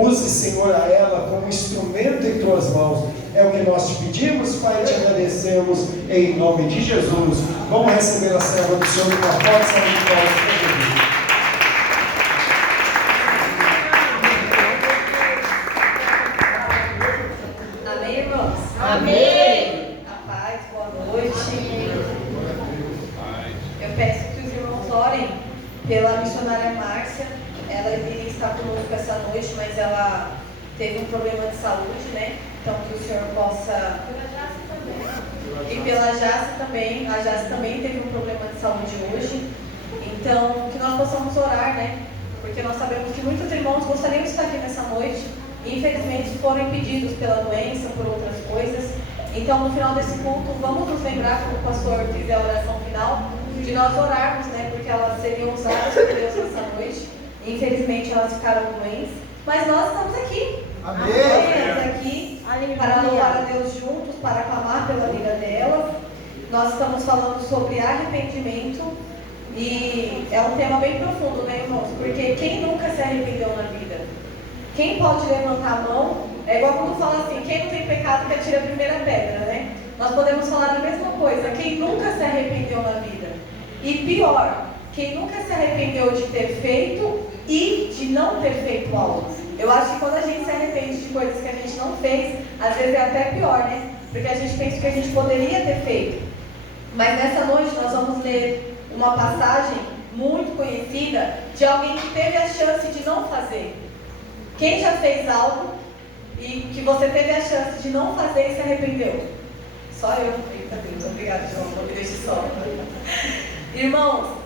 Use, Senhor, a ela como instrumento em tuas mãos. É o que nós te pedimos, Pai, e te agradecemos em nome de Jesus. Vamos receber a serva do Senhor com uma forte salva de palmas. Amém, irmãos? Amém. A paz, boa noite. Eu peço que os irmãos orem pela missionária Márcia. Ela iria estar conosco essa noite, mas ela teve um problema de saúde, né? Então que o Senhor possa... E pela Jace também. A Jace também teve um problema de saúde hoje. Então que nós possamos orar, né? Porque nós sabemos que muitos irmãos gostariam de estar aqui nessa noite. Infelizmente foram impedidos pela doença, por outras coisas. Então no final desse culto, vamos nos lembrar, quando o pastor fizer a oração final, de nós orarmos, né? Porque elas seriam usadas por Deus nessa noite. Infelizmente elas ficaram doentes, mas nós estamos aqui. Amém. Estamos aqui para louvar a Deus juntos, para clamar pela vida delas. Nós estamos falando sobre arrependimento e é um tema bem profundo, né, irmãos? Porque quem nunca se arrependeu na vida? Quem pode levantar a mão? É igual quando fala assim, quem não tem pecado que atire a primeira pedra, né? Nós podemos falar da mesma coisa, quem nunca se arrependeu na vida? E pior, quem nunca se arrependeu de ter feito e de não ter feito algo. Eu acho que quando a gente se arrepende de coisas que a gente não fez, às vezes é até pior, né? Porque a gente pensa que a gente poderia ter feito. Mas nessa noite nós vamos ler uma passagem muito conhecida de alguém que teve a chance de não fazer. Quem já fez algo e que você teve a chance de não fazer e se arrependeu? Só eu. Eita Deus, obrigada, João, não me deixe só. Irmãos,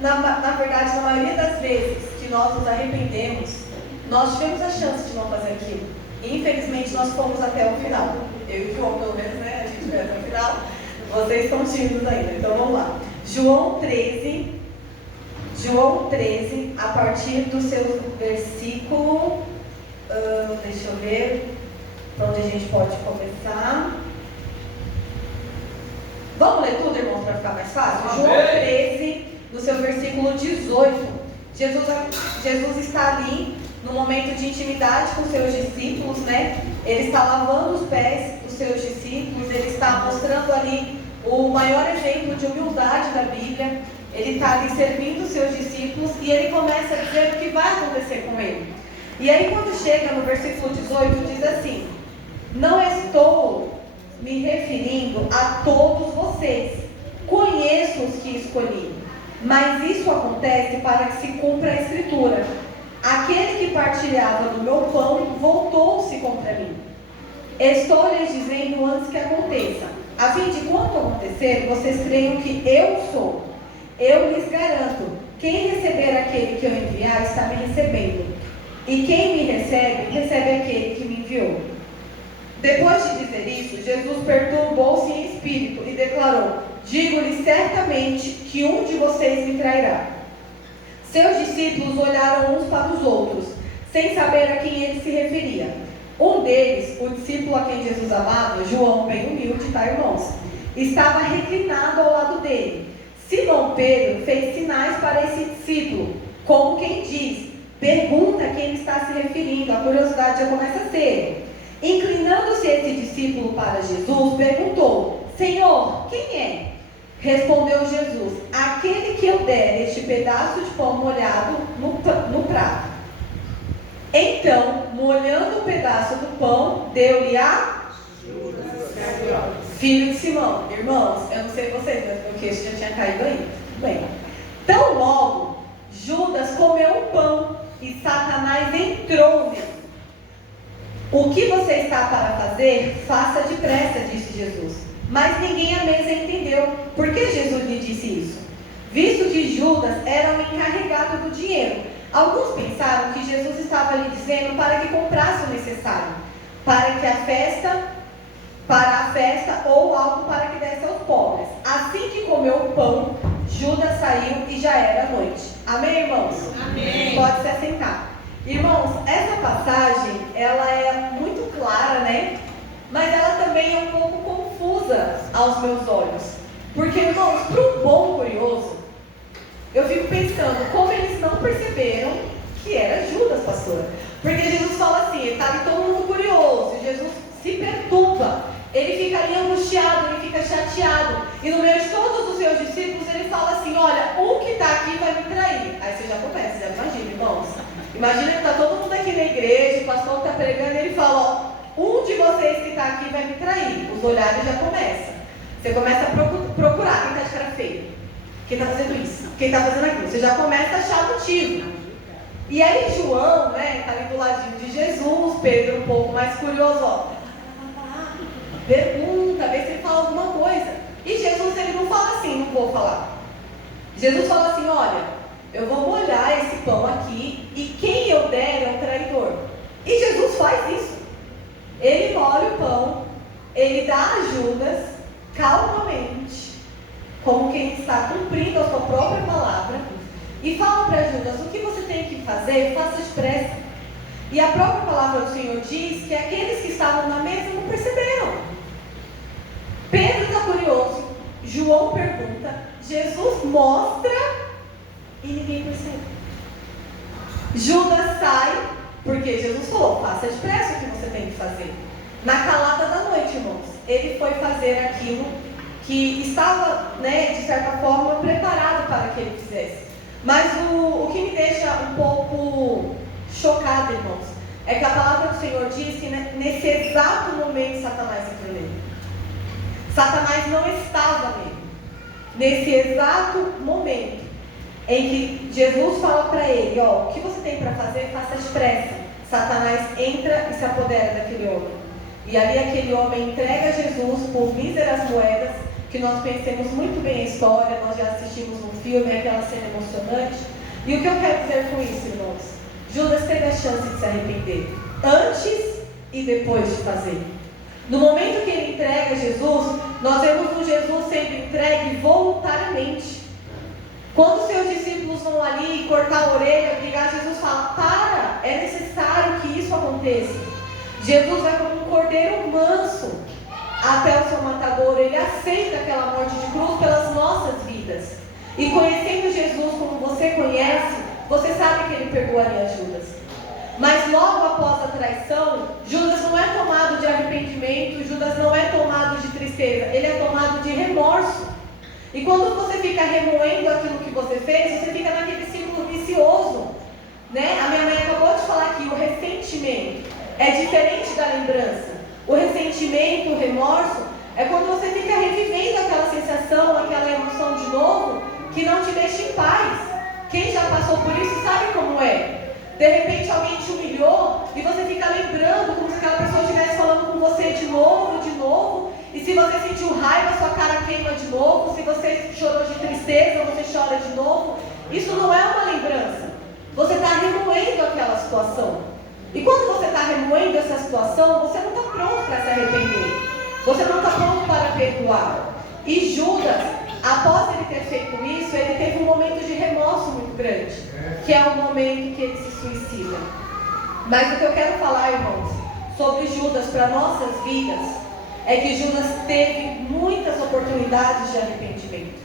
na verdade, na maioria das vezes que nós nos arrependemos, nós tivemos a chance de não fazer aquilo. E infelizmente nós fomos até o final. Eu e o João, pelo menos, né? A gente foi até o final. Vocês estão tímidos ainda, então vamos lá. João 13, a partir do seu versículo, deixa eu ver, para onde a gente pode começar. Vamos ler tudo, irmãos, para ficar mais fácil? Amém. João 13, no seu versículo 18. Jesus está ali no momento de intimidade com seus discípulos, né? Ele está lavando os pés dos seus discípulos, ele está mostrando ali o maior exemplo de humildade da Bíblia. Ele está ali servindo os seus discípulos e ele começa a dizer o que vai acontecer com ele. E aí quando chega no versículo 18, diz assim: não estou me referindo a todos vocês, conheço os que escolhi, mas isso acontece para que se cumpra a Escritura. Aquele que partilhava do meu pão voltou-se contra mim. Estou lhes dizendo antes que aconteça, a fim de quando acontecer, vocês creiam que eu sou. Eu lhes garanto, quem receber aquele que eu enviar está me recebendo, e quem me recebe, recebe aquele que me enviou. Depois de dizer isso, Jesus perturbou-se em espírito e declarou: digo-lhes certamente que um de vocês me trairá. Seus discípulos olharam uns para os outros, sem saber a quem ele se referia. Um deles, o discípulo a quem Jesus amava, João, bem humilde, tá, irmãos, estava reclinado ao lado dele. Simão Pedro fez sinais para esse discípulo, como quem diz: pergunta a quem ele está se referindo. A curiosidade já começa a ser. Inclinando-se esse discípulo para Jesus, perguntou: Senhor, quem é? Respondeu Jesus: aquele que eu der este pedaço de pão molhado no prato. Então, molhando o pedaço do pão, deu-lhe a filho de Simão. Irmãos, eu não sei vocês, mas meu queixo já tinha caído aí. Bem, tão logo Judas comeu um pão e Satanás entrou-lhe. O que você está para fazer, faça depressa, disse Jesus. Mas ninguém à mesa entendeu. Por que Jesus lhe disse isso? Visto que Judas era o encarregado do dinheiro. Alguns pensaram que Jesus estava lhe dizendo para que comprasse o necessário, para a festa ou algo para que desse aos pobres. Assim que comeu o pão, Judas saiu e já era noite. Amém, irmãos? Amém. Pode se assentar. Irmãos, essa passagem, ela é muito clara, né? Mas ela também é um pouco confusa aos meus olhos. Porque, irmãos, para um bom curioso, eu fico pensando como eles não perceberam que era Judas, pastora. Porque Jesus ele fica ali angustiado, ele fica chateado. E no meio de todos os seus discípulos, ele fala assim: olha, um que está aqui vai me trair. Aí você já começa, já imagina, irmãos. Imagina que está todo mundo aqui na igreja, o pastor está pregando, e ele fala: ó, um de vocês que está aqui vai me trair. Os olhares já começam. Você começa a procurar quem está de cara feia, quem está fazendo isso, quem está fazendo aquilo. Você já começa a achar motivo. E aí João, né, está ali do ladinho de Jesus, Pedro um pouco mais curioso, ó. Pergunta, vê se ele fala alguma coisa. E Jesus, ele não fala assim, não vou falar. Jesus fala assim: olha, eu vou molhar esse pão aqui e quem eu der é o traidor. E Jesus faz isso. Ele molha o pão, ele dá a Judas, calmamente, como quem está cumprindo a sua própria palavra, e fala para Judas: o que você tem que fazer, faça depressa. E a própria palavra do Senhor diz que aqueles que estavam na mesa não perceberam. Pedro está curioso, João pergunta, Jesus mostra e ninguém percebe. Judas sai, porque Jesus falou: faça depressa o que você tem que fazer. Na calada da noite, irmãos, ele foi fazer aquilo que estava, né, de certa forma, preparado para que ele fizesse. Mas o que me deixa um pouco chocada, irmãos, é que a palavra do Senhor diz que nesse exato momento Satanás entrou nele. Satanás não estava nele. Nesse exato momento em que Jesus fala para ele: ó, o que você tem para fazer, faça depressa. Satanás entra e se apodera daquele homem. E ali aquele homem entrega Jesus por míseras moedas, que nós conhecemos muito bem a história, nós já assistimos um filme, aquela cena emocionante. E o que eu quero dizer com isso, irmãos? Judas teve a chance de se arrepender, antes e depois de fazer. No momento que ele entrega Jesus, nós vemos um Jesus sendo entregue voluntariamente. Quando seus discípulos vão ali cortar a orelha, brigar, Jesus fala: para, é necessário que isso aconteça. Jesus vai como um cordeiro manso até o seu matador. Ele aceita aquela morte de cruz pelas nossas vidas. E conhecendo Jesus como você conhece, você sabe que ele perdoaria Judas. Mas logo após a traição, Judas não é tomado de arrependimento, Judas não é tomado de tristeza, ele é tomado de remorso. E quando você fica remoendo aquilo que você fez, você fica naquele círculo vicioso, né? A minha mãe acabou de falar que o ressentimento é diferente da lembrança. O ressentimento, o remorso, é quando você fica revivendo aquela sensação, aquela emoção de novo, que não te deixa em paz. Quem já passou por isso sabe como é. De repente alguém te humilhou e você fica lembrando como se aquela pessoa estivesse falando com você de novo. E se você sentiu raiva, sua cara queima de novo. Se você chorou de tristeza, você chora de novo. Isso não é uma lembrança. Você está remoendo aquela situação. E quando você está remoendo essa situação, você não está pronto para se arrepender. Você não está pronto para perdoar. E Judas, após ele ter feito isso, ele teve um momento de remorso muito grande, que é o momento que ele se suicida. Mas o que eu quero falar, irmãos, sobre Judas para nossas vidas, é que Judas teve muitas oportunidades de arrependimento.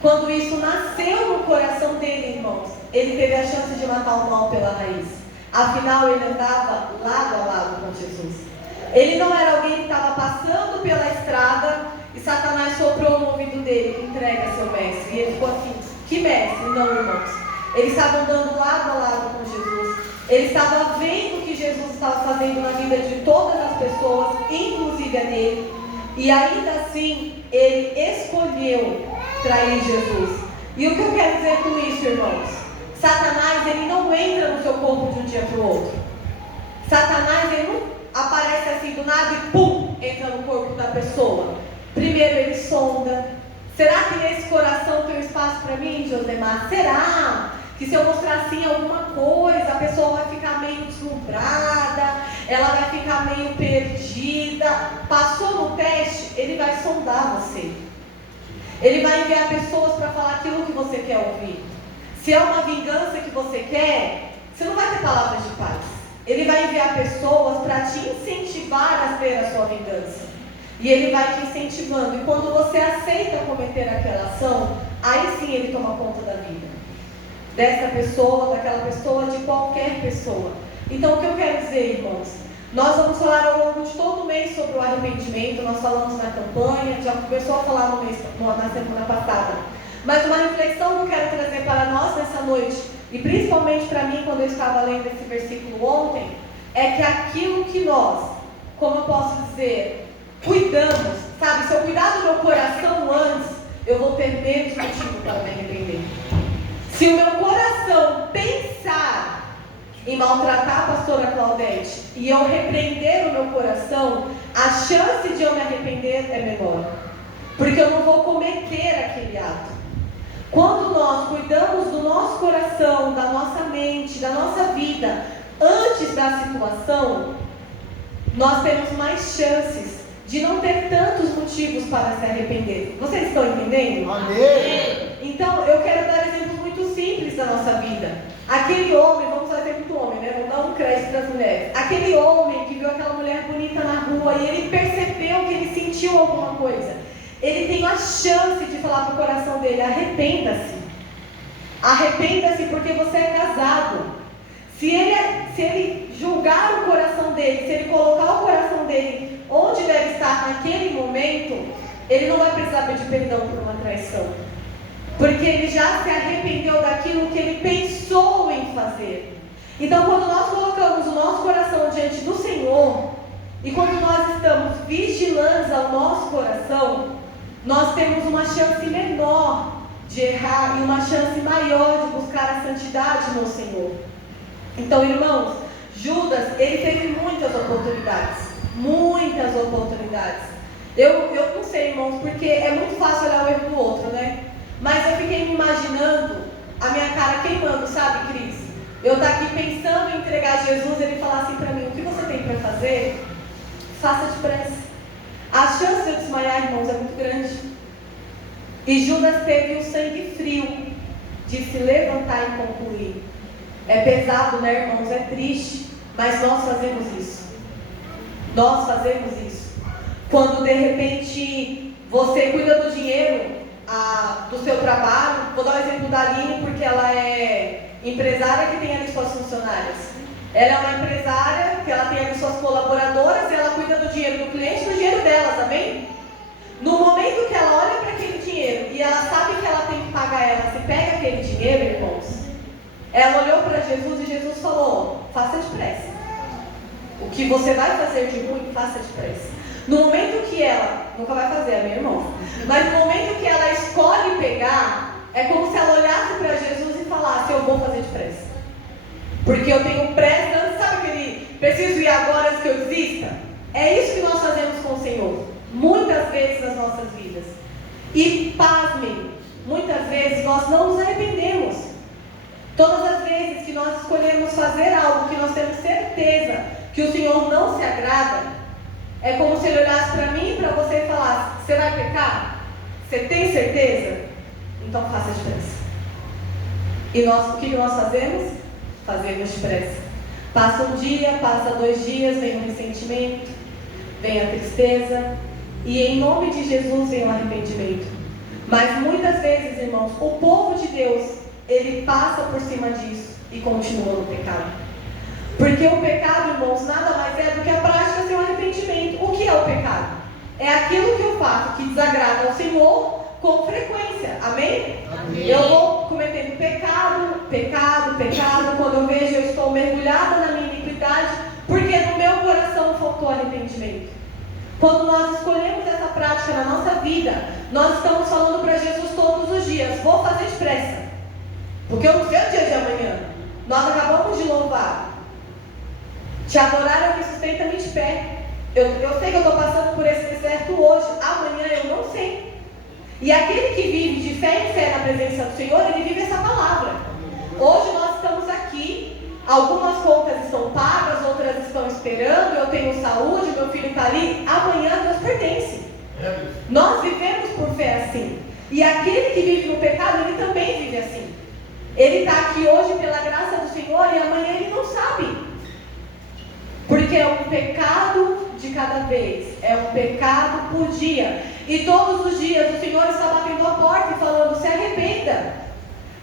Quando isso nasceu no coração dele, irmãos, ele teve a chance de matar o mal pela raiz. Afinal, ele andava lado a lado com Jesus. Ele não era alguém que estava passando pela estrada e Satanás soprou no ouvido dele: entrega seu mestre. E ele ficou assim: que mestre? Não, irmãos. Ele estava andando lado a lado com Jesus. Ele estava vendo o que Jesus estava fazendo na vida de todas as pessoas, inclusive a dele. E ainda assim, ele escolheu trair Jesus. E o que eu quero dizer com isso, irmãos? Satanás, ele não entra no seu corpo de um dia para o outro. Satanás, ele não aparece assim do nada e pum, entra no corpo da pessoa. Primeiro ele sonda. Será que nesse coração tem um espaço para mim, Josemar? Será que se eu mostrar assim alguma coisa, a pessoa vai ficar meio deslumbrada, ela vai ficar meio perdida? Passou no teste, ele vai sondar você. Ele vai enviar pessoas para falar aquilo que você quer ouvir. Se é uma vingança que você quer, você não vai ter palavras de paz. Ele vai enviar pessoas para te incentivar a ter a sua vingança. E ele vai te incentivando. E quando você aceita cometer aquela ação, aí sim ele toma conta da vida dessa pessoa, daquela pessoa, de qualquer pessoa. Então o que eu quero dizer, irmãos? Nós vamos falar ao longo de todo o mês sobre o arrependimento. Nós falamos na campanha, já começou a falar na semana passada. Mas uma reflexão que eu quero trazer para nós nessa noite, e principalmente para mim quando eu estava lendo esse versículo ontem, é que aquilo que nós, como eu posso dizer, cuidamos, sabe? Se eu cuidar do meu coração antes, eu vou ter menos motivo para me arrepender. Se o meu coração pensar em maltratar a pastora Claudete e eu repreender o meu coração, a chance de eu me arrepender é menor, porque eu não vou cometer aquele ato. Quando nós cuidamos do nosso coração, da nossa mente, da nossa vida, antes da situação, nós temos mais chances de não ter tantos motivos para se arrepender. Vocês estão entendendo? Amém. Então, eu quero dar exemplos muito simples da nossa vida. Aquele homem, vamos usar exemplo do homem, né? Vamos dar um crédito para as mulheres. Aquele homem que viu aquela mulher bonita na rua e ele percebeu que ele sentiu alguma coisa. Ele tem a chance de falar para o coração dele: arrependa-se. Arrependa-se porque você é casado. Se ele julgar o coração dele, se ele colocar o coração dele onde deve estar naquele momento, ele não vai precisar pedir perdão por uma traição. Porque ele já se arrependeu daquilo que ele pensou em fazer. Então, quando nós colocamos o nosso coração diante do Senhor, e quando nós estamos vigilantes ao nosso coração, nós temos uma chance menor de errar e uma chance maior de buscar a santidade no Senhor. Então, irmãos, Judas, ele teve muitas oportunidades. Muitas oportunidades. Eu não sei, irmãos, porque é muito fácil olhar o erro do outro, né? Mas eu fiquei me imaginando a minha cara queimando, sabe, Cris? Eu estar aqui pensando em entregar Jesus e ele falar assim para mim: o que você tem para fazer? Faça depressa. A chance de eu desmaiar, irmãos, é muito grande. E Judas teve o sangue frio de se levantar e concluir. É pesado, né, irmãos? É triste, mas nós fazemos isso. Nós fazemos isso. Quando de repente você cuida do dinheiro do seu trabalho, vou dar o exemplo da Aline, porque ela é empresária que tem ali suas funcionárias. Ela é uma empresária que ela tem ali suas colaboradoras e ela cuida do dinheiro do cliente e do dinheiro delas, amém? No momento que ela olha para aquele dinheiro e ela sabe que ela tem que pagar ela, se pega aquele dinheiro, irmãos, ela olhou para Jesus e Jesus falou: faça depressa. O que você vai fazer de ruim, faça depressa. No momento que ela, nunca vai fazer, a minha irmã, mas no momento que ela escolhe pegar, é como se ela olhasse para Jesus e falasse: eu vou fazer depressa. Porque eu tenho pressa, sabe aquele preciso ir agora antes que eu desista? É isso que nós fazemos com o Senhor, muitas vezes nas nossas vidas. E pasmem, muitas vezes nós não nos arrependemos. Todas as vezes que nós escolhemos fazer algo que nós temos certeza que o Senhor não se agrada, é como se Ele olhasse para mim e para você e falasse: você vai pecar? Você tem certeza? Então faça depressa. E nós, o que nós fazemos? Fazemos depressa. Passa um dia, passa 2 dias, vem o ressentimento, vem a tristeza, e em nome de Jesus vem o arrependimento. Mas muitas vezes, irmãos, o povo de Deus, ele passa por cima disso e continua no pecado. Porque o pecado, irmãos, nada mais é do que a prática sem o arrependimento. O que é o pecado? É aquilo que eu faço que desagrada ao Senhor com frequência. Amém? Amém. Eu vou cometendo pecado, quando eu vejo eu estou mergulhada na minha iniquidade, porque no meu coração faltou arrependimento. Quando nós escolhemos essa prática na nossa vida, nós estamos falando para Jesus todos os dias: vou fazer depressa, porque eu não sei o dia de amanhã. Nós acabamos de louvar. Te adorar é o que sustenta-me de pé. Eu sei que eu estou passando por esse deserto hoje, amanhã eu não sei. E aquele que vive de fé em fé na presença do Senhor, ele vive essa palavra. Hoje nós estamos aqui, algumas contas estão pagas, outras estão esperando, eu tenho saúde, meu filho está ali, amanhã Deus pertence. Nós vivemos por fé assim. E aquele que vive no pecado, ele também vive assim. Ele está aqui hoje pela graça do Senhor e amanhã ele não sabe. Porque é um pecado de cada vez, é um pecado por dia. E todos os dias o Senhor está batendo a porta e falando: se arrependa.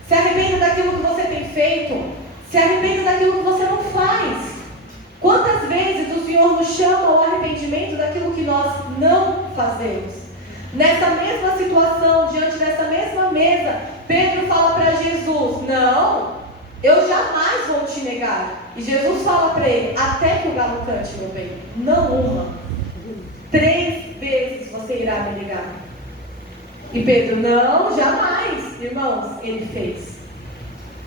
Se arrependa daquilo que você tem feito. Se arrependa daquilo que você não faz. Quantas vezes o Senhor Senhor nos chama ao arrependimento daquilo que nós não fazemos. Nessa mesma situação, diante dessa mesma mesa, Pedro fala para Jesus: não, eu jamais vou te negar. E Jesus fala para ele: até que o galo cante, meu bem, não uma, 3 vezes você irá me negar. E Pedro: não, jamais. Irmãos, ele fez.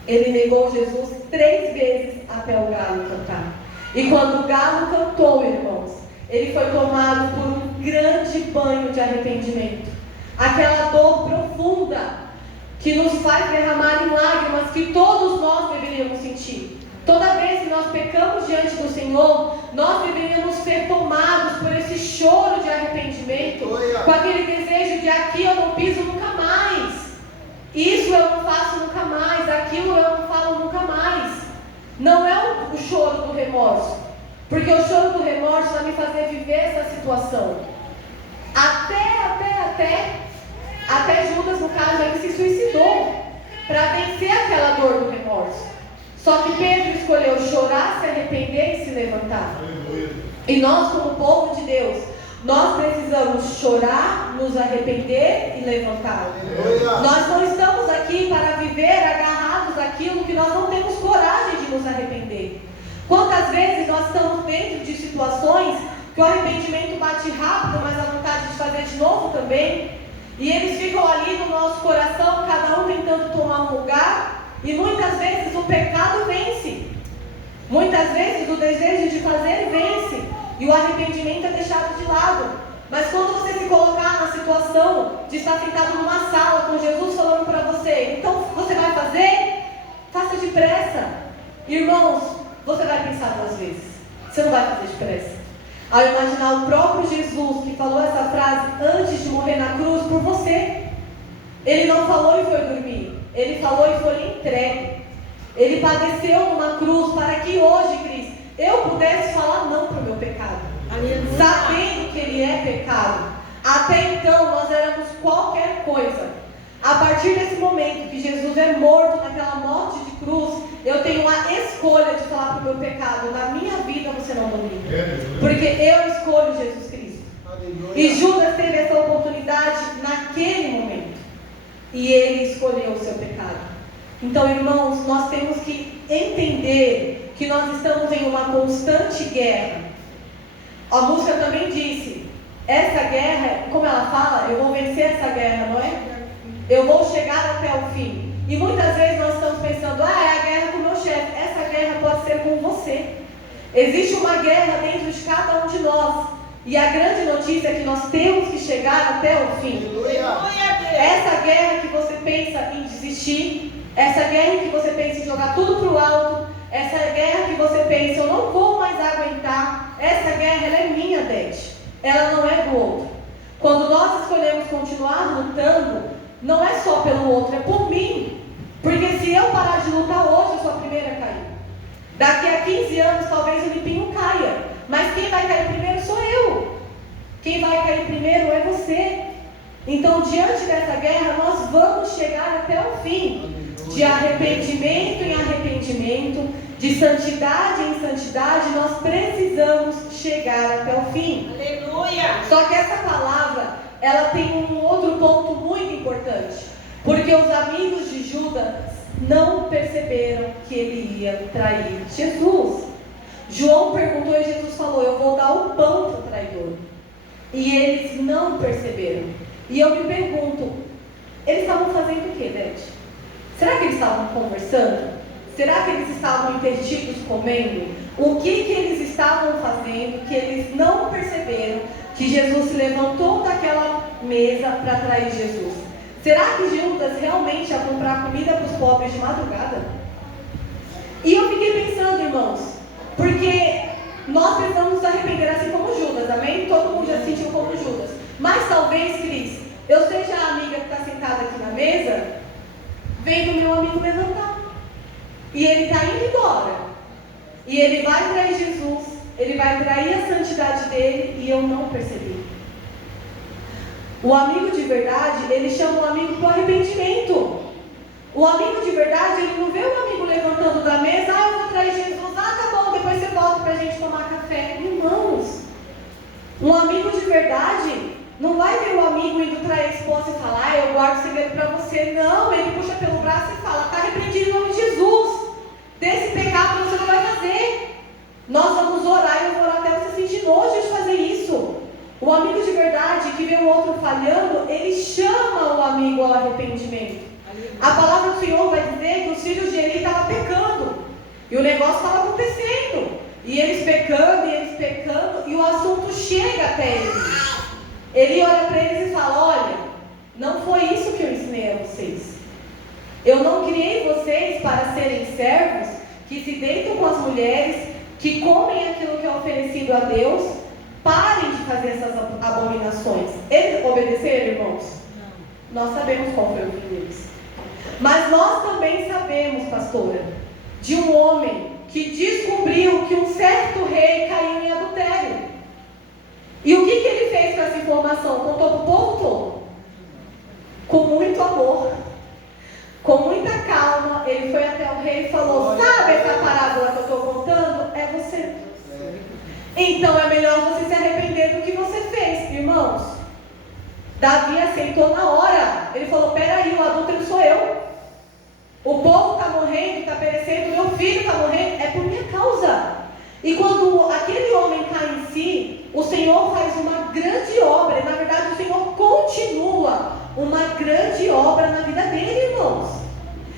Ele negou Jesus 3 vezes até o galo cantar. E quando o galo cantou, irmãos, ele foi tomado por um grande banho de arrependimento. Aquela dor profunda que nos faz derramar em lágrimas que todos nós deveríamos sentir. Toda vez que nós pecamos diante do Senhor, nós deveríamos ser tomados por esse choro de arrependimento, com aquele desejo de: aqui eu não piso nunca mais, isso eu não faço nunca mais, aquilo eu não falo nunca mais. Não é o choro do remorso, porque o choro do remorso vai me fazer viver essa situação. Até Judas, no caso, ele se suicidou para vencer aquela dor do remorso. Só que Pedro escolheu chorar, se arrepender e se levantar. E nós, como povo de Deus, nós precisamos chorar, nos arrepender e levantar. Nós não estamos aqui para viver agarrados àquilo que nós não temos coragem de nos arrepender. Quantas vezes nós estamos dentro de situações que o arrependimento bate rápido, mas a vontade de fazer de novo também, e eles ficam ali no nosso coração, cada um tentando tomar um lugar, e muitas vezes o pecado vence. Muitas vezes o desejo de fazer vence, e o arrependimento é deixado de lado. Mas quando você se colocar na situação de estar sentado numa sala com Jesus falando para você: então você vai fazer? Faça depressa. Irmãos, você vai pensar 2 vezes. Você não vai fazer depressa. Ao imaginar o próprio Jesus que falou essa frase antes de morrer na cruz por você. Ele não falou e foi dormir. Ele falou e foi entregue. Ele padeceu numa cruz para que hoje, Cristo, eu pudesse falar não para o meu pecado. Aleluia. Sabendo que ele é pecado. Até então nós éramos qualquer coisa. A partir desse momento que Jesus é morto naquela morte de cruz, eu tenho a escolha de falar para o meu pecado: na minha vida você não domina, porque eu escolho Jesus Cristo. Aleluia. E Judas teve essa oportunidade naquele momento, e ele escolheu o seu pecado. Então, irmãos, nós temos que entender que nós estamos em uma constante guerra. A música também disse: essa guerra, como ela fala, eu vou vencer essa guerra, não é? Eu vou chegar até o fim. E muitas vezes nós estamos pensando: é a guerra com o meu chefe. Essa guerra pode ser com você. Existe uma guerra dentro de cada um de nós. E a grande notícia é que nós temos que chegar até o fim. Essa guerra que você pensa em desistir, essa guerra em que você pensa em jogar tudo para o alto, essa guerra que você pensa: eu não vou mais aguentar, essa guerra ela é minha, Dete. Ela não é do outro. Quando nós escolhemos continuar lutando, não é só pelo outro, é por mim. Porque se eu parar de lutar hoje, eu sou a primeira a cair. Daqui a 15 anos, talvez o limpinho caia. Mas quem vai cair primeiro sou eu. Quem vai cair primeiro é você. Então, diante dessa guerra, nós vamos chegar até o fim. De arrependimento em arrependimento, de santidade em santidade, nós precisamos chegar até o fim. Aleluia! Só que essa palavra, ela tem um outro ponto muito importante. Porque os amigos de Judas não perceberam que ele ia trair Jesus. João perguntou e Jesus falou: eu vou dar o pão para o traidor. E eles não perceberam. E eu me pergunto: eles estavam fazendo o que, Beth? Será que eles estavam conversando? Será que eles estavam intertidos comendo? O que eles estavam fazendo que eles não perceberam que Jesus se levantou daquela mesa para trair Jesus? Será que Judas realmente ia comprar comida para os pobres de madrugada? E eu fiquei pensando, irmãos, porque nós precisamos nos arrepender assim como Judas, amém? Todo mundo já se sentiu como Judas. Mas talvez, Cris, eu seja a amiga que está sentada aqui na mesa, vendo o meu amigo levantar. E ele está indo embora. E ele vai trair Jesus, ele vai trair a santidade dele, e eu não percebi. O amigo de verdade, ele chama o amigo para o arrependimento. O amigo de verdade, ele não vê o amigo levantando da mesa: eu vou trair Jesus, tá bom, depois você volta para a gente tomar café. Irmão, Não vai ver o amigo indo trair a esposa e falar, eu guardo segredo para você. Não, ele puxa pelo braço e fala, está repreendido em nome de Jesus. Desse pecado você não vai fazer. Nós vamos orar e eu vou orar até você sentir nojo de fazer isso. O amigo de verdade que vê o outro falhando, ele chama o amigo ao arrependimento. A palavra do Senhor vai dizer que os filhos de Eli estavam pecando. E o negócio estava acontecendo. E eles pecando, e o assunto chega até eles. Ele olha para eles e fala, olha, não foi isso que eu ensinei a vocês. Eu não criei vocês para serem servos que se deitam com as mulheres, que comem aquilo que é oferecido a Deus. Parem de fazer essas abominações. Eles obedeceram, irmãos? Não. Nós sabemos qual foi o fim deles. Mas nós também sabemos, pastora, de um homem que descobriu que um certo rei caiu em adultério. E o que ele fez com essa informação? Contou para o povo todo. Com muito amor, com muita calma, ele foi até o rei e falou, sabe essa parábola que eu estou contando? É você. Então é melhor você se arrepender do que você fez, irmãos. Davi aceitou na hora. Ele falou, peraí, o adúltero sou eu. O povo está morrendo, está perecendo, meu filho está morrendo, é por minha causa. E quando aquele homem cai em si, o Senhor faz uma grande obra. E na verdade o Senhor continua uma grande obra na vida dele, irmãos.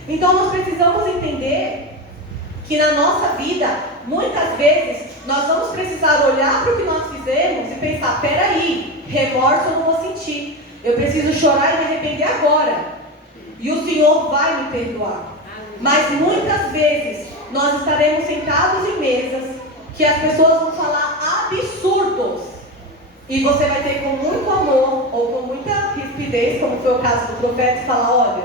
Então nós precisamos entender que na nossa vida, muitas vezes, nós vamos precisar olhar para o que nós fizemos e pensar, peraí, remorso eu não vou sentir. Eu preciso chorar e me arrepender agora. E o Senhor vai me perdoar. Mas muitas vezes nós estaremos sentados em mesas que as pessoas vão falar absurdos. E você vai ter com muito amor ou com muita rispidez, como foi o caso do profeta, e falar, olha,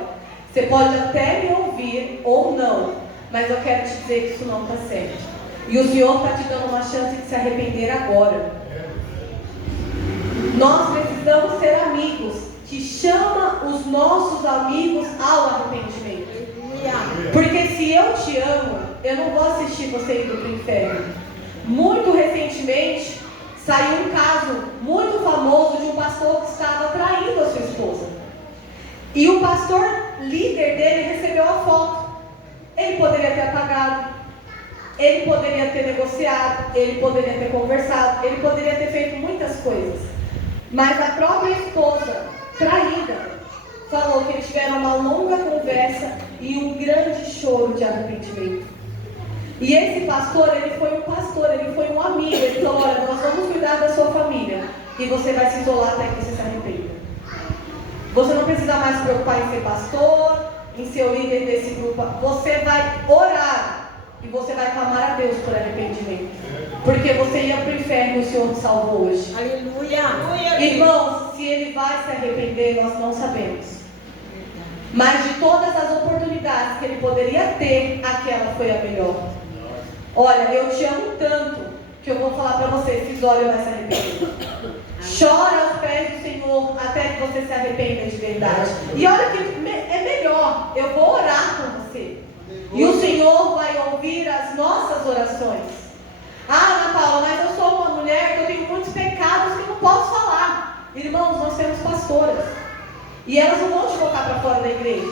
você pode até me ouvir ou não, mas eu quero te dizer que isso não está certo. E o Senhor está te dando uma chance de se arrepender agora. Nós precisamos ser amigos que chamam os nossos amigos ao arrependimento. Porque se eu te amo, eu não vou assistir você indo para o inferno. Muito recentemente, saiu um caso muito famoso de um pastor que estava traindo a sua esposa. E o pastor líder dele recebeu a foto. Ele poderia ter apagado, ele poderia ter negociado, ele poderia ter conversado, ele poderia ter feito muitas coisas. Mas a própria esposa, traída, falou que eles tiveram uma longa conversa e um grande choro de arrependimento. E esse pastor, ele foi um amigo. Ele falou, olha, nós vamos cuidar da sua família e você vai se isolar até que você se arrependa. Você não precisa mais se preocupar em ser pastor, em ser o líder desse grupo. Você vai orar e você vai clamar a Deus por arrependimento. Porque você ia para o inferno e o Senhor te salvou hoje. Aleluia. Irmãos, se ele vai se arrepender, nós não sabemos. Mas de todas as oportunidades que ele poderia ter, aquela foi a melhor. Olha, eu te amo tanto que eu vou falar para você, se olha vai se arrepender. Chora aos pés do Senhor até que você se arrependa de verdade. E olha que é melhor, eu vou orar com você. E o Senhor vai ouvir as nossas orações. Ah, Ana Paula, mas eu sou uma mulher que eu tenho muitos pecados que eu não posso falar. Irmãos, nós temos pastoras. E elas não vão te colocar para fora da igreja.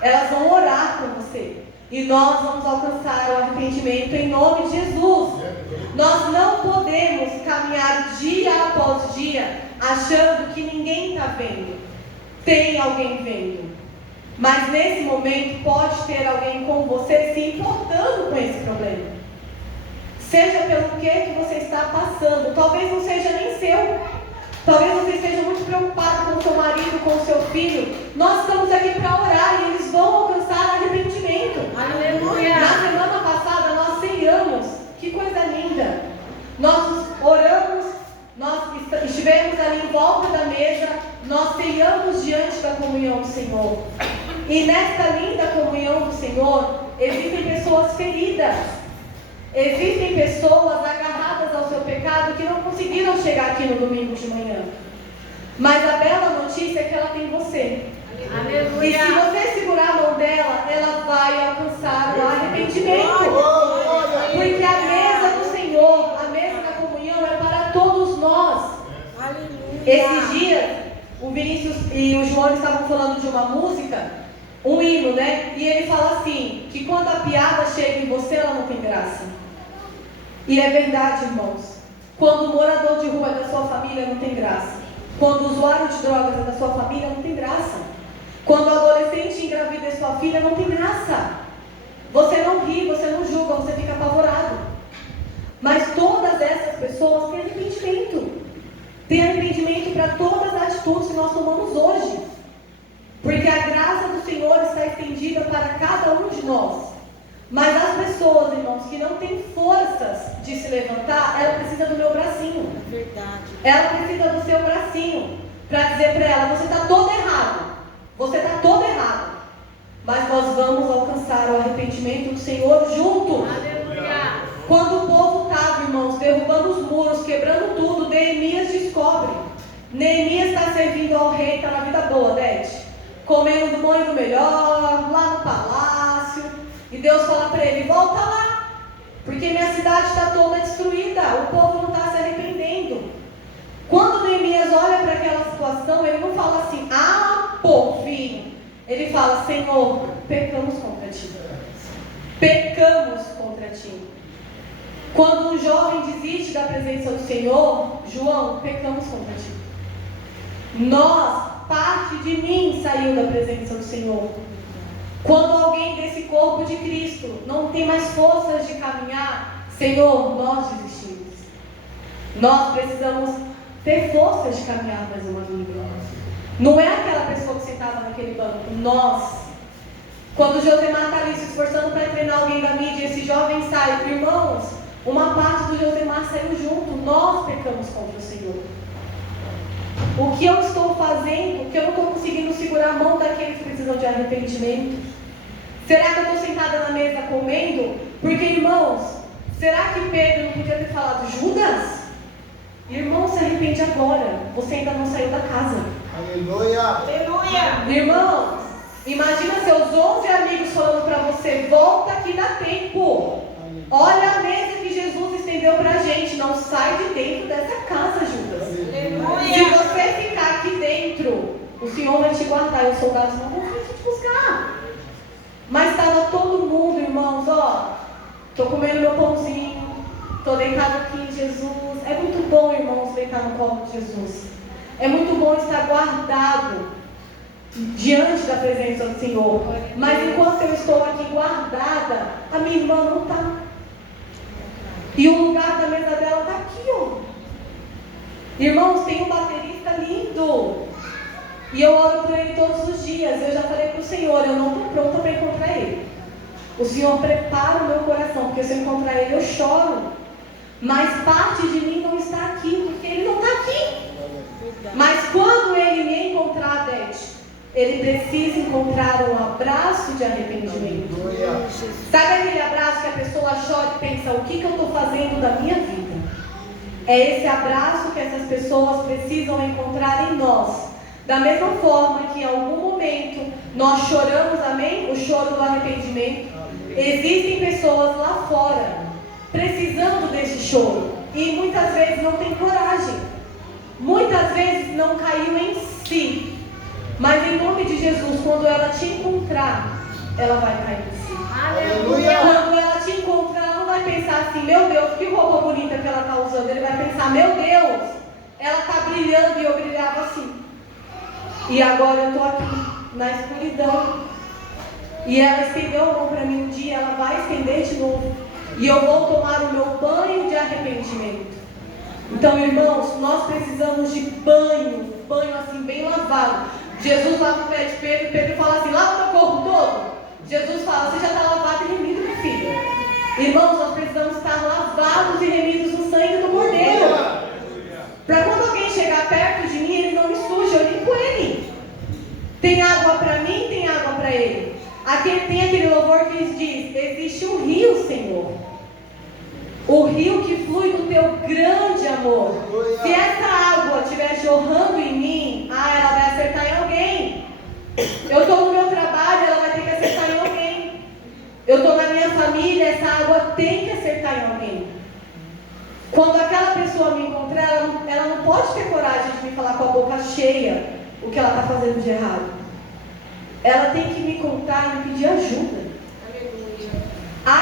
Elas vão orar por você. E nós vamos alcançar o arrependimento em nome de Jesus. Nós não podemos caminhar dia após dia achando que ninguém está vendo. Tem alguém vendo. Mas nesse momento pode ter alguém com você se importando com esse problema. Seja pelo que você está passando. Talvez não seja nem seu. Talvez você esteja muito preocupado com o seu marido, com o seu filho. Nós estamos aqui para orar e eles vão alcançar arrependimento. Aleluia. Na semana passada nós ceiamos. Que coisa linda. Nós oramos, nós estivemos ali em volta da mesa, nós ceiamos diante da comunhão do Senhor. E nesta linda comunhão do Senhor, existem pessoas feridas. Existem pessoas agarradas ao seu pecado que não conseguiram chegar aqui no domingo de manhã. Mas a bela notícia é que ela tem você. Aleluia. E se você segurar a mão dela, ela vai alcançar o arrependimento. Porque a mesa do Senhor, a mesa da comunhão é para todos nós. Aleluia. Esses dias, o Vinícius e o João estavam falando de uma música, um hino, né? E ele fala assim, que quando a piada chega em você, ela não tem graça. E é verdade, irmãos. Quando o morador de rua é da sua família, não tem graça. Quando o usuário de drogas é da sua família, não tem graça. Quando o adolescente engravida é sua filha, não tem graça. Você não ri, você não julga, você fica apavorado. Mas todas essas pessoas têm arrependimento. Tem arrependimento para todas as atitudes que nós tomamos hoje. Porque a graça do Senhor está estendida para cada um de nós. Mas as pessoas, irmãos, que não têm forças de se levantar, ela precisa do meu bracinho. Verdade. Ela precisa do seu bracinho para dizer para ela, você está todo errado. Você está todo errado. Mas nós vamos alcançar o arrependimento do Senhor juntos. Aleluia. Quando o povo estava, irmãos, derrubando os muros, quebrando tudo, Neemias descobre. Neemias está servindo ao rei, está na vida boa, Dete. Comendo do bom e do melhor, lá no palácio. E Deus fala para ele, volta lá. Porque minha cidade está toda destruída. O povo não está se arrependendo. Quando Neemias olha para aquela situação, ele não fala assim, filho. Ele fala, Senhor, pecamos contra ti. Pecamos contra ti. Quando um jovem desiste da presença do Senhor, João, pecamos contra ti. Parte de mim saiu da presença do Senhor. Quando alguém desse corpo de Cristo não tem mais forças de caminhar, Senhor, nós desistimos. Nós precisamos ter forças de caminhar mais uma vida. Não é aquela pessoa que sentava naquele banco, nós. Quando o Josemar está ali se esforçando para treinar alguém da mídia, esse jovem sai, irmãos, uma parte do Josemar saiu junto, nós pecamos contra o Senhor. O que eu estou fazendo, porque eu não estou conseguindo segurar a mão daqueles que precisam de arrependimento? Será que eu estou sentada na mesa comendo? Porque, irmãos, será que Pedro não podia ter falado, Judas? Irmão, se arrepende agora, você ainda não saiu da casa. Aleluia! Aleluia. Irmãos, imagina seus 11 amigos falando para você, volta que dá tempo. Olha a mesa que Jesus estendeu para a gente, não sai de dentro dessa casa, Judas. Aleluia. Se você ficar aqui dentro, o Senhor vai te guardar e os soldados não vão vir te buscar. Mas estava todo mundo, irmãos, estou comendo meu pãozinho, estou deitado aqui em Jesus. É muito bom, irmãos, deitar no colo de Jesus. É muito bom estar guardado diante da presença do Senhor. Mas enquanto eu estou aqui guardada, a minha irmã não está. E o lugar da mesa dela está aqui, Irmãos, tem um baterista lindo. E eu oro por ele todos os dias. Eu já falei para o Senhor, eu não estou pronta para encontrar ele. O Senhor prepara o meu coração, porque se eu encontrar ele, eu choro. Mas parte de mim não está aqui, porque ele não está aqui. Mas quando ele me encontrar, Beth, ele precisa encontrar um abraço de arrependimento. Sabe aquele abraço que a pessoa chora e pensa, o que eu estou fazendo da minha vida? É esse abraço que essas pessoas precisam encontrar em nós. Da mesma forma que em algum momento nós choramos, amém? O choro do arrependimento. Existem pessoas lá fora precisando desse choro. E muitas vezes não tem coragem. Muitas vezes não caiu em si. Mas em nome de Jesus, quando ela te encontrar, ela vai cair em si. Aleluia. Quando ela te encontrar, ela não vai pensar assim, meu Deus, que roupa bonita que ela está usando. Ele vai pensar, meu Deus, ela está brilhando e eu brilhava assim. E agora eu estou aqui, na escuridão. E ela estendeu a mão para mim um dia, ela vai estender de novo. E eu vou tomar o meu banho de arrependimento. Então, irmãos, nós precisamos de banho assim, bem lavado. Jesus lava o pé de Pedro e Pedro fala assim, lava o meu corpo todo. Jesus fala, você já está lavado e remido, meu filho. Irmãos, nós precisamos estar lavados e remidos no sangue do Cordeiro. Para quando alguém chegar perto de mim, ele não me suja, eu limpo ele. Tem água para mim, tem água para ele. Tem aquele louvor que diz, existe um rio, Senhor. O rio que flui do teu grande amor. Se essa água estiver jorrando em mim, ela vai acertar em alguém. Eu estou no meu trabalho, ela vai ter que acertar em alguém. Eu estou na minha família, essa água tem que acertar em alguém. Quando aquela pessoa me encontrar, ela não pode ter coragem de de me falar com a boca cheia o que ela está fazendo de errado. Ela tem que me contar e me pedir ajuda.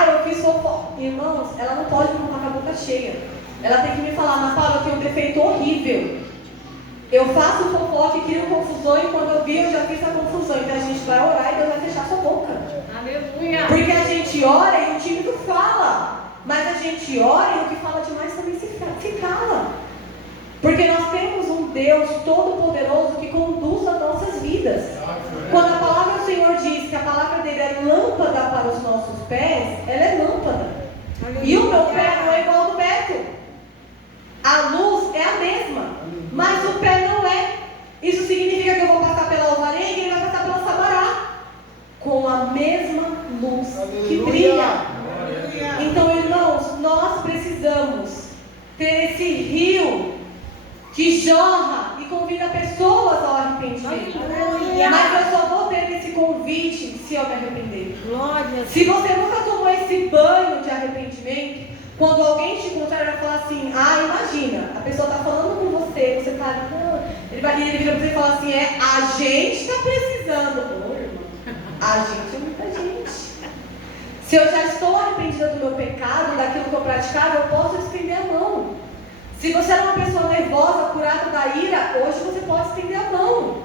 Eu fiz fofoca. Irmãos, ela não pode me contar com a boca cheia. Ela tem que me falar, Ana Paula, eu tenho um defeito horrível. Eu faço fofoca e crio confusão, e quando eu vi, eu já fiz a confusão. Então a gente vai orar e Deus vai fechar sua boca. Aleluia. Porque a gente ora e o tímido fala. Mas a gente ora e o que fala demais também se cala. Porque nós temos um Deus todo-poderoso que conduz as nossas vidas. Quando a palavra do Senhor diz que a palavra dele é lâmpada para os nossos pés, ela é lâmpada. E o meu pé não é igual ao do Beto. A luz é a mesma, mas o pé não é. Isso significa que eu vou passar pela Alvarenga e ele vai passar pela Sabará, com a mesma luz que brilha. Então, irmãos, nós precisamos ter esse rio que jorra e convida pessoas ao arrependimento. Mas eu só vou ter esse convite se eu me arrepender. Se você nunca tomou esse banho de arrependimento, quando alguém te encontrar, ele vai falar assim, imagina, a pessoa está falando com você, você está, ele vira para você e fala assim, a gente está precisando. Ô, irmão, a gente é muita gente. Se eu já estou arrependida do meu pecado, daquilo que eu praticava, eu posso estender a mão. Se você era uma pessoa nervosa, curada da ira, hoje você pode estender a mão.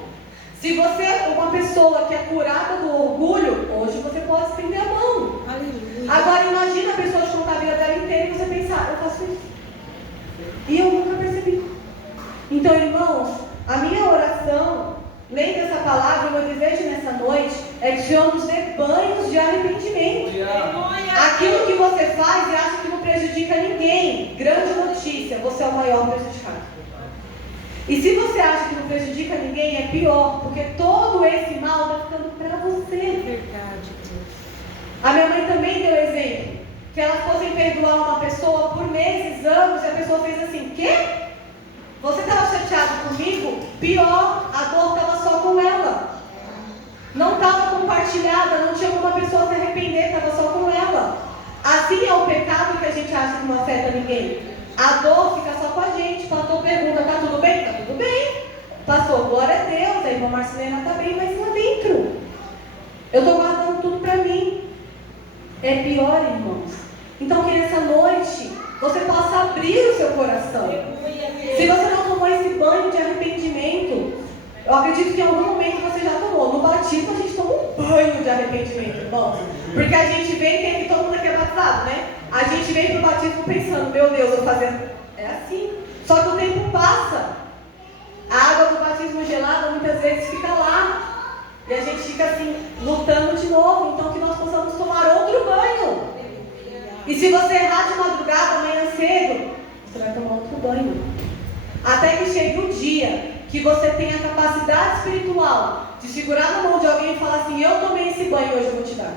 Se você é uma pessoa que é curada do orgulho, hoje você pode estender a mão. Agora imagina a pessoa te contar a vida dela inteira e você pensar, eu faço isso. E eu nunca percebi. Então, irmãos, a minha oração, lendo essa palavra, o meu desejo nessa noite é que o Senhor nos dê banhos de arrependimento. Aquilo que você faz e acha que não prejudica ninguém, grande notícia, você é o maior prejudicado. E se você acha que não prejudica ninguém, é pior, porque todo esse mal está ficando para você. Verdade, Deus. A minha mãe também deu exemplo, que elas fossem perdoar uma pessoa por meses, anos, e a pessoa fez assim, quê? Você estava chateado comigo? Pior, a dor estava só com ela. Não estava compartilhada, não tinha como uma pessoa se arrepender, estava só com ela. Assim é o pecado que a gente acha que não afeta ninguém. A dor fica só com a gente. Pastor pergunta, tá tudo bem? Tá tudo bem. Pastor, glória a Deus. A irmã Marcelena tá bem, mas lá dentro eu estou guardando tudo para mim. É pior, irmãos. Então que nessa noite você possa abrir o seu coração. Se você não tomou esse banho de arrependimento, eu acredito que em algum momento você já tomou. No batismo a gente toma um banho de arrependimento, irmãos. Porque a gente vem, tem aqui todo mundo aqui é batizado, né? A gente vem para o batismo pensando, meu Deus, eu vou fazer. É assim. Só que o tempo passa. A água do batismo gelada muitas vezes fica lá. E a gente fica assim, lutando de novo. Então que nós possamos tomar outro banho. E se você errar de madrugada, amanhã cedo, você vai tomar outro banho. Até que chegue o dia que você tenha a capacidade espiritual de segurar na mão de alguém e falar assim, eu tomei esse banho, hoje eu vou te dar.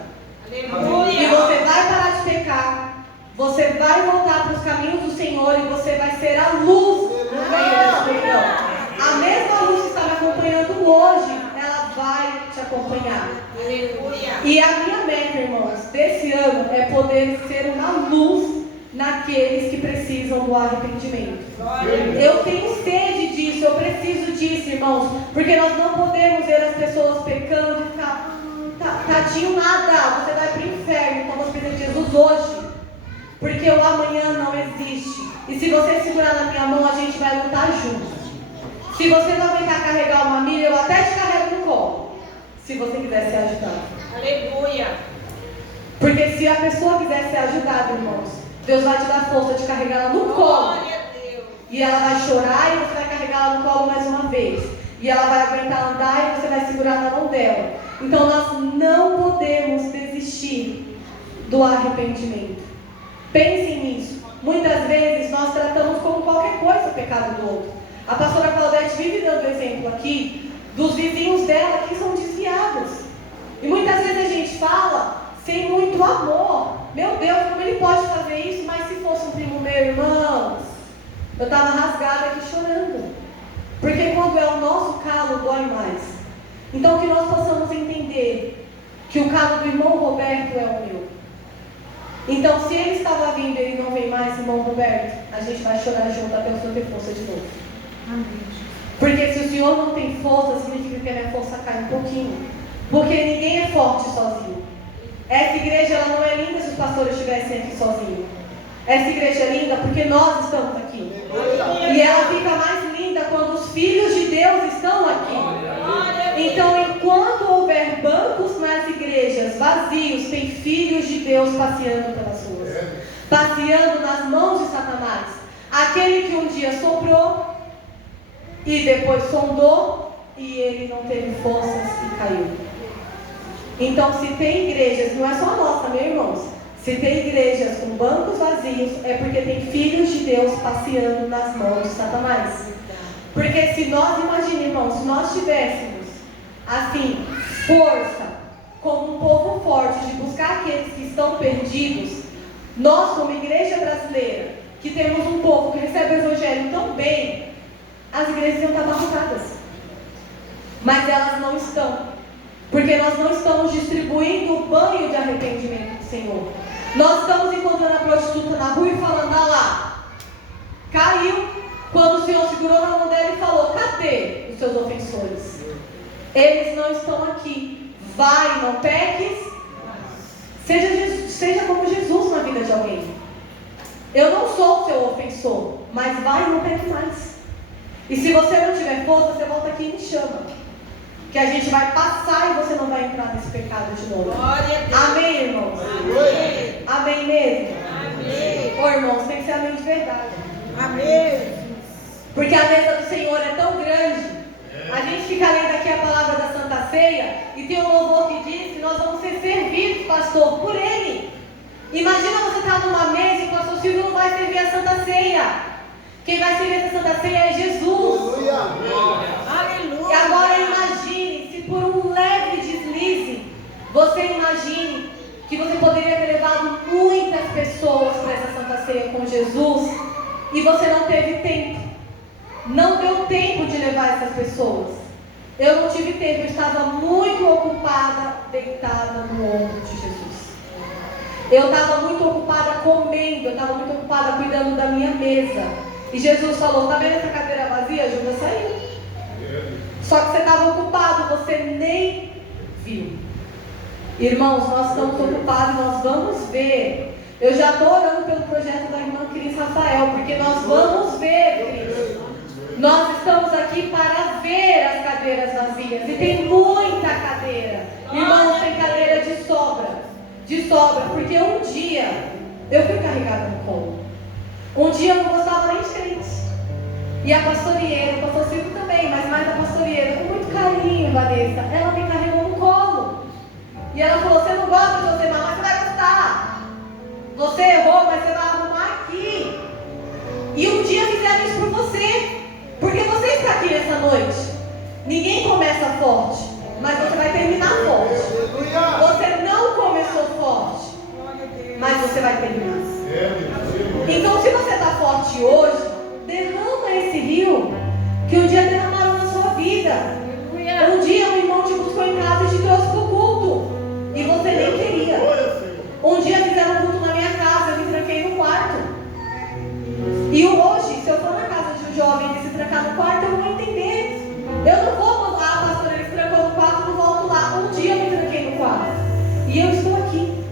Aleluia. E você vai parar de pecar. Você vai voltar para os caminhos do Senhor e você vai ser a luz no meio da escuridão. A mesma luz que está me acompanhando hoje, ela vai te acompanhar. Aleluia. E a minha meta, irmãos, desse ano é poder ser uma luz naqueles que precisam do arrependimento. Eu tenho sede disso, eu preciso disso, irmãos, porque nós não podemos ver as pessoas pecando e ficar, tadinho nada, você vai para o inferno, então nós precisamos de Jesus hoje. Porque o amanhã não existe. E se você segurar na minha mão, a gente vai lutar juntos. Se você não aguentar carregar uma milha, eu até te carrego no colo. Se você quiser ser ajudado. Aleluia. Porque se a pessoa quiser ser ajudada, irmãos, Deus vai te dar força de carregar ela no colo. Glória a Deus. E ela vai chorar e você vai carregar ela no colo mais uma vez. E ela vai aguentar andar e você vai segurar na mão dela. Então nós não podemos desistir do arrependimento. Pensem nisso. Muitas vezes nós tratamos como qualquer coisa o pecado do outro. A pastora Claudete vive dando exemplo aqui dos vizinhos dela que são desviados. E muitas vezes a gente fala sem muito amor. Meu Deus, como ele pode fazer isso? Mas se fosse um primo meu, irmãos, eu estava rasgada aqui chorando. Porque quando é o nosso calo, dói mais. Então que nós possamos entender que o calo do irmão Roberto é o meu. Então, se ele estava vindo e ele não vem mais, irmão Roberto, a gente vai chorar junto até o Senhor ter força de novo. Amém. Porque se o Senhor não tem força, significa que a minha força cai um pouquinho. Porque ninguém é forte sozinho. Essa igreja ela não é linda se os pastores estivessem aqui sozinhos. Essa igreja é linda porque nós estamos aqui. E ela fica mais linda quando os filhos de Deus estão aqui. Então, enquanto houver bancos nas igrejas vazios, tem filhos de Deus passeando pelas ruas, passeando nas mãos de Satanás. Aquele que um dia soprou e depois sondou e ele não teve forças e caiu. Então, se tem igrejas, não é só a nossa, meus irmãos, se tem igrejas com bancos vazios, é porque tem filhos de Deus passeando nas mãos de Satanás. Porque se nós, imaginemos, irmãos, se nós tivéssemos assim, força, como um povo forte de buscar aqueles que estão perdidos, nós como igreja brasileira, que temos um povo que recebe o evangelho tão bem, as igrejas iam estar abarrotadas. Mas elas não estão, porque nós não estamos distribuindo o banho de arrependimento do Senhor. Nós estamos encontrando a prostituta na rua e falando, ah lá, caiu, quando o Senhor segurou na mão dela e falou, cadê os seus ofensores? Eles não estão aqui. Vai, não peques. Seja como Jesus na vida de alguém. Eu não sou o seu ofensor, mas vai e não peque mais. E se você não tiver força, você volta aqui e me chama. Que a gente vai passar e você não vai entrar nesse pecado de novo. Amém, irmãos? Amém. Amém mesmo? Amém. Ô, irmãos, tem que ser amém de verdade. Amém. Porque a mesa do Senhor é tão grande. A gente fica lendo aqui a palavra da Santa Ceia e tem um louvor que diz que nós vamos ser servidos, pastor, por Ele. Imagina você estar numa mesa e o pastor Silvio não vai servir a Santa Ceia. Quem vai servir essa Santa Ceia é Jesus. Aleluia. E agora imagine se por um leve deslize, você imagine que você poderia ter levado muitas pessoas para essa Santa Ceia com Jesus e você não teve tempo. Não deu tempo de levar essas pessoas. Eu não tive tempo, eu estava muito ocupada, deitada no ombro de Jesus. Eu estava muito ocupada comendo, eu estava muito ocupada cuidando da minha mesa. E Jesus falou, tá vendo essa cadeira vazia? Judas saiu. Só que você estava ocupado, você nem viu. Irmãos, nós estamos ocupados, nós vamos ver. Eu já estou orando pelo projeto da irmã Cris Rafael, porque nós vamos ver, Cris. Nós estamos aqui para ver as cadeiras vazias. E tem muita cadeira. Irmãos, tem cadeira de sobra. De sobra. Porque um dia eu fui carregada no colo. Um dia eu não gostava nem de crente. E a pastorieira, o pastor Silvio também, mas mais a pastorieira, com muito carinho, Vanessa, ela me carregou no colo. E ela falou, você não gosta de você, mas você vai gostar. Você errou, mas você vai arrumar aqui. E um dia fizeram isso por você. Porque você está aqui nessa noite. Ninguém começa forte, mas você vai terminar forte. Você não começou forte, mas você vai terminar. Então, se você está forte hoje, derrama esse rio que um dia derramaram na sua vida. Um dia um irmão te buscou em casa e te trouxe para o culto e você nem queria. Um dia fizeram um culto na minha casa, eu me tranquei no quarto. E hoje, se eu for na casa de um jovem e se trancar no quarto, eu não vou entender. Eu não vou lá, pastor, ele se trancou no quarto, não volto lá. Um dia eu me tranquei no quarto e eu estou aqui.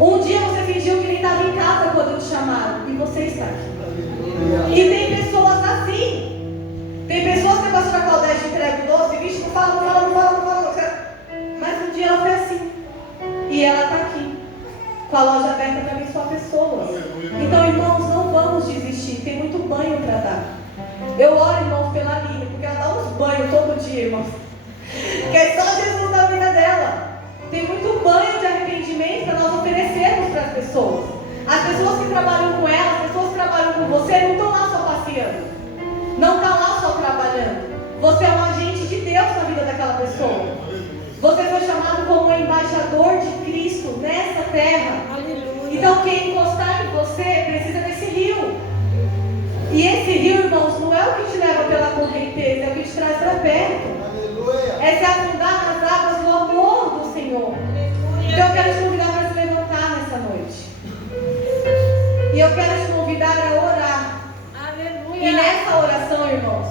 Um dia você fingiu que nem estava em casa quando te chamaram e você está aqui. E tem pessoas assim. Tem pessoas que a pastora Claudete entrega o doce, vixe, não fala. Mas um dia ela foi assim. E ela está aqui, com a loja aberta para abençoar pessoas. Então, irmãos, não vamos desistir. Tem muito banho para dar. Eu oro, irmãos, pela Aline, porque ela dá uns banhos todo dia, irmãos. Que é só Jesus na vida dela. Tem muito banho de arrependimento para nós oferecermos para as pessoas. As pessoas que trabalham com ela, as pessoas que trabalham com você, não estão lá só passeando. Não está lá só trabalhando. Você é um agente de Deus na vida daquela pessoa. Você foi chamado como um embaixador de Cristo nessa terra. Então quem encostar em você precisa desse rio. E esse rio, irmãos, não é o que te leva pela correnteza, é o que te traz para perto. É se afundar nas águas do amor do Senhor. Então eu quero te convidar para se levantar nessa noite. E eu quero te convidar a orar. E nessa oração, irmãos,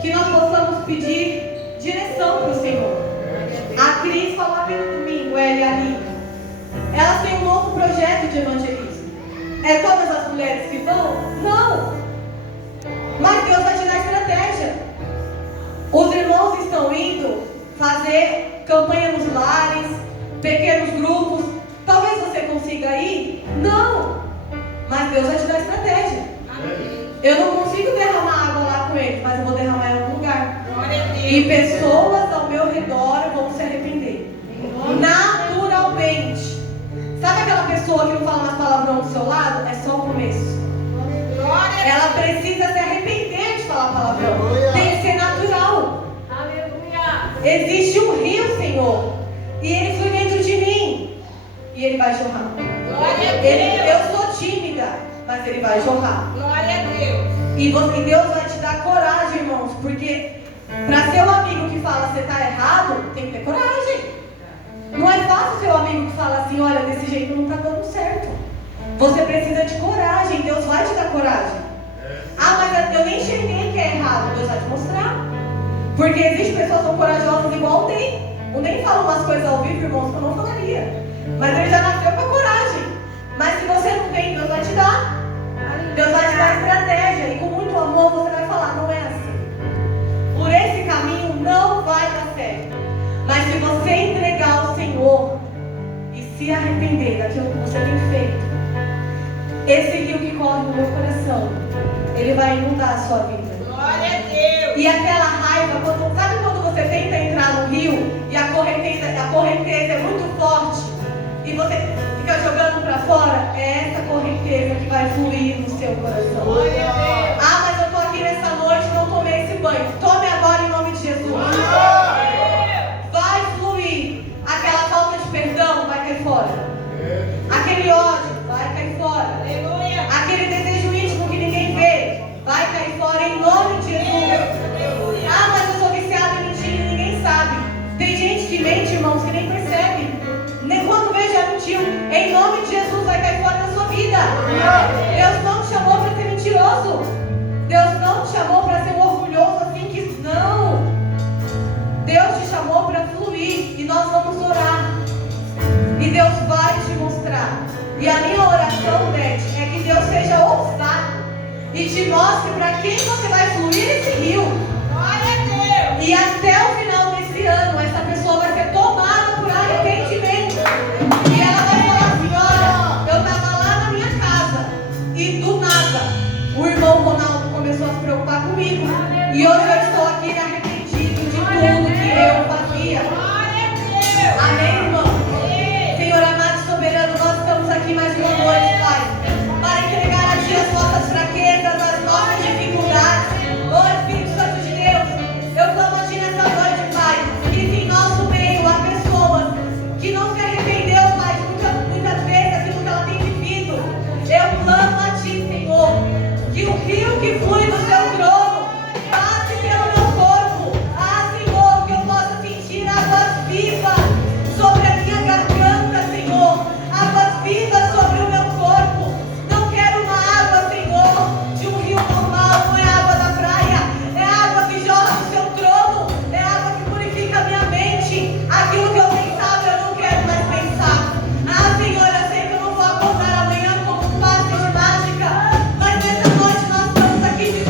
que nós possamos pedir direção para o Senhor. A Cris falou aqui no domingo, ela e a Aline. Elas têm um novo projeto de evangelismo. É todas as mulheres que vão? Não! Mas Deus vai te dar estratégia. Os irmãos estão indo fazer campanha nos lares, pequenos grupos. Talvez você consiga ir? Não! Mas Deus vai te dar estratégia. Eu não consigo derramar água lá com eles, mas eu vou derramar em algum lugar. E pessoas ao meu redor vão se arrepender. Naturalmente. Sabe aquela pessoa que não fala mais palavrão do seu lado? É só o começo. Ela precisa se arrepender de falar palavrão. Tem que ser natural. Existe um rio, Senhor, e ele flui dentro de mim, e ele vai jorrar. Eu sou tímida, mas ele vai jorrar. E Deus vai te dar coragem, irmãos, porque para ser um amigo que fala você está errado, tem que ter coragem. Não é fácil ser um amigo que fala assim, olha, desse jeito não está dando certo. Você precisa de coragem, Deus vai te dar coragem. Ah, mas eu nem enxerguei que é errado, Deus vai te mostrar. Porque existem pessoas que são corajosas igual o Ney. O Ney fala umas coisas ao vivo, irmãos, que eu não falaria. Mas ele já nasceu com a coragem. Mas se você não tem, Deus vai te dar. Deus vai te dar estratégia. E com muito amor você vai falar, não é assim. Por esse caminho não vai dar certo. Mas se você entregar ao Senhor e se arrepender daquilo que você tem feito, esse rio que corre no meu coração, ele vai inundar a sua vida. E aquela raiva, sabe quando você tenta entrar no rio e a correnteza é muito forte e você fica jogando para fora? É essa correnteza que vai fluir no seu coração. Ah, mas eu estou aqui nessa noite e não tomei esse banho. Tome agora em nome de Jesus. Vai fluir. Aquela falta de perdão vai cair fora. Aquele ódio vai cair fora. Aquele desejo íntimo que ninguém vê vai cair fora em nome de Jesus. Ah, mas eu sou viciada em mentir e ninguém sabe. Tem gente que mente, irmãos, que nem percebe. Nem quando vê já mentiu. Em nome de Jesus vai cair fora na sua vida. Deus não te chamou para ser mentiroso. Deus não te chamou para ser um orgulhoso assim que não. Deus te chamou para fluir. E nós vamos orar. E Deus vai te mostrar. E a minha oração, Beth, é que Deus seja ousado e te mostre para quem você vai fluir esse rio. E até o final desse ano, essa pessoa vai ser tomada por arrependimento. E ela vai falar assim, olha, eu estava lá na minha casa e do nada o irmão Ronaldo começou a se preocupar comigo. E hoje eu estou aqui arrependido de tudo que eu fazia. Amém, irmão? Senhor amado e soberano, nós estamos aqui mais uma noite, Pai, para entregar a Ti as nossas fraquezas, as nossas dificuldades. Oh, Espírito Santo de Deus, eu clamo a Ti nessa noite, Pai, que se em nosso meio há pessoas que não se arrependeu, Pai, muitas vezes aquilo que ela tem vivido, eu clamo a Ti, Senhor, que o rio que flui do Seu trono passe pelo meu corpo. Ah, Senhor, que eu possa sentir águas vivas sobre a minha garganta, Senhor, águas vivas sobre o meu corpo. Não quero uma água, Senhor, de um rio normal, não é água da praia, é água que jorra do Seu trono, é água que purifica a minha mente. Aquilo que eu pensava, eu não quero mais pensar. Ah, Senhor, eu sei que eu não vou acordar amanhã como um passe de mágica, mas nessa noite nós estamos aqui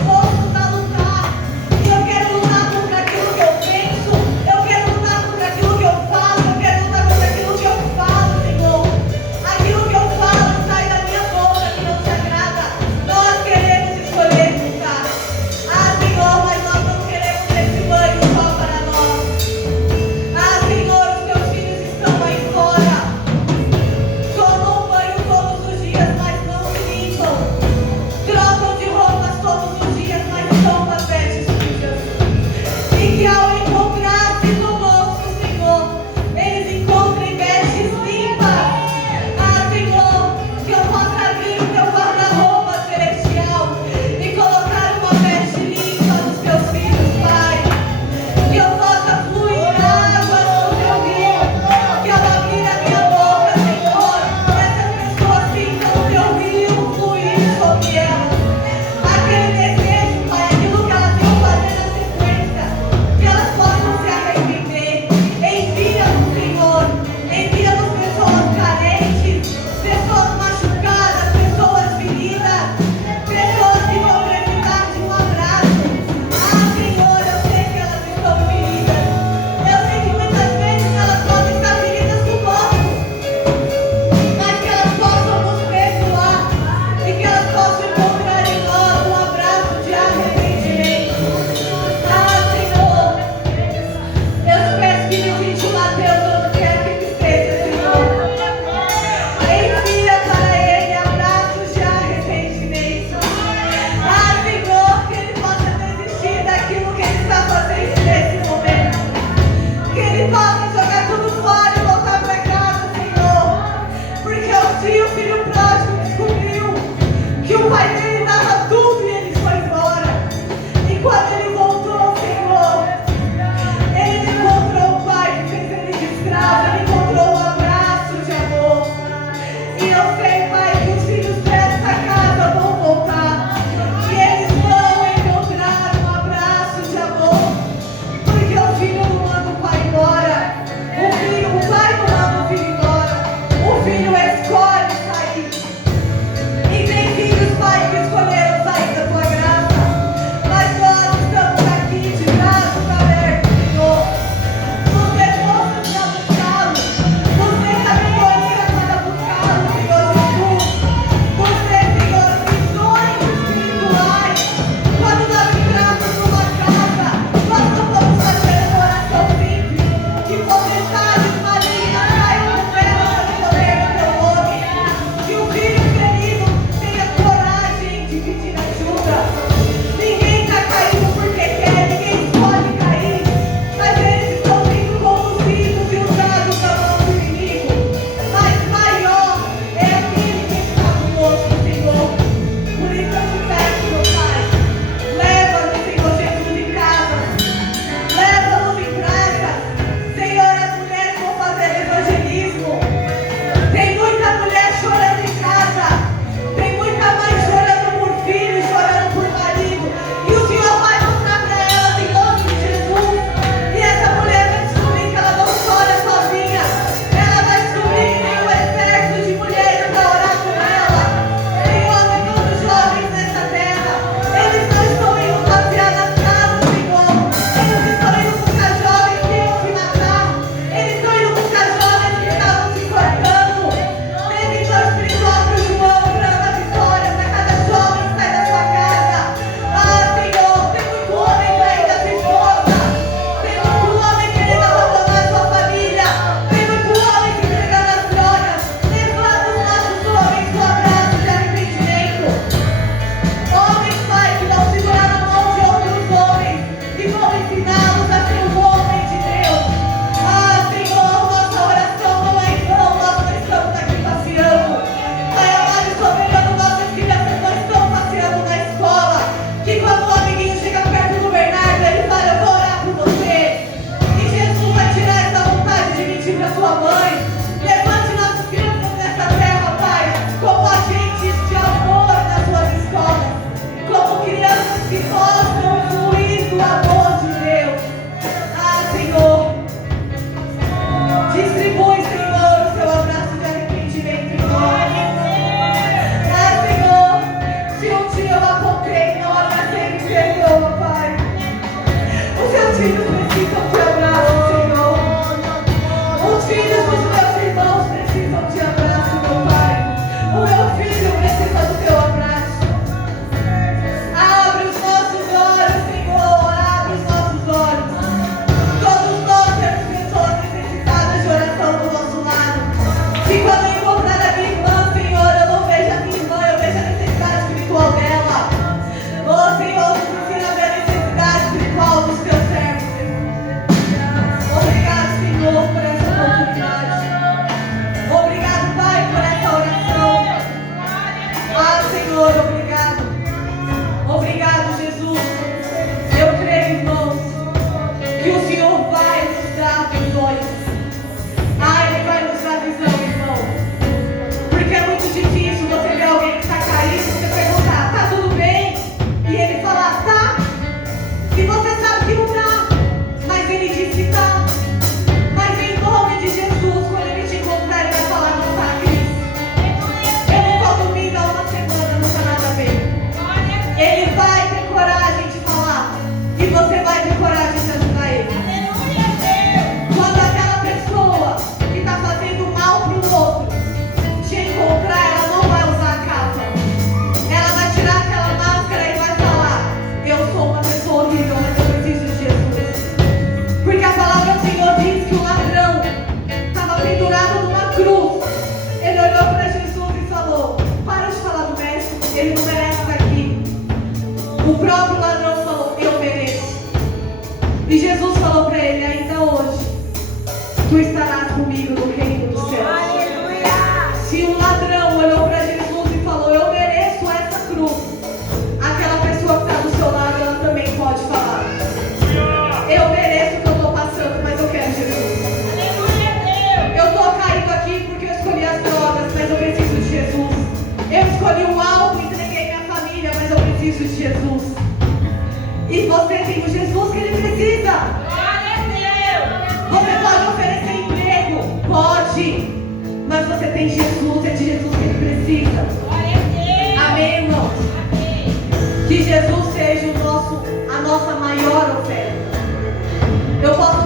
O próprio ladrão falou: eu mereço. E Jesus falou para ele: ainda hoje tu estarás comigo no reino dos céus. Aleluia. Se um ladrão olhou para Jesus e falou: eu mereço essa cruz, aquela pessoa que está do seu lado, ela também pode falar: eu mereço o que eu estou passando, mas eu quero Jesus. Aleluia, Deus. Eu estou caído aqui porque eu escolhi as drogas, mas eu preciso de Jesus. Eu escolhi o álcool, entreguei minha família, mas eu preciso de Jesus. E você tem o Jesus que ele precisa. Glória a Deus. Você pode oferecer emprego? Pode. Mas você tem Jesus, é de Jesus que ele precisa. Glória a Deus. Amém, irmãos? Amém. Que Jesus seja a nossa maior oferta. Eu posso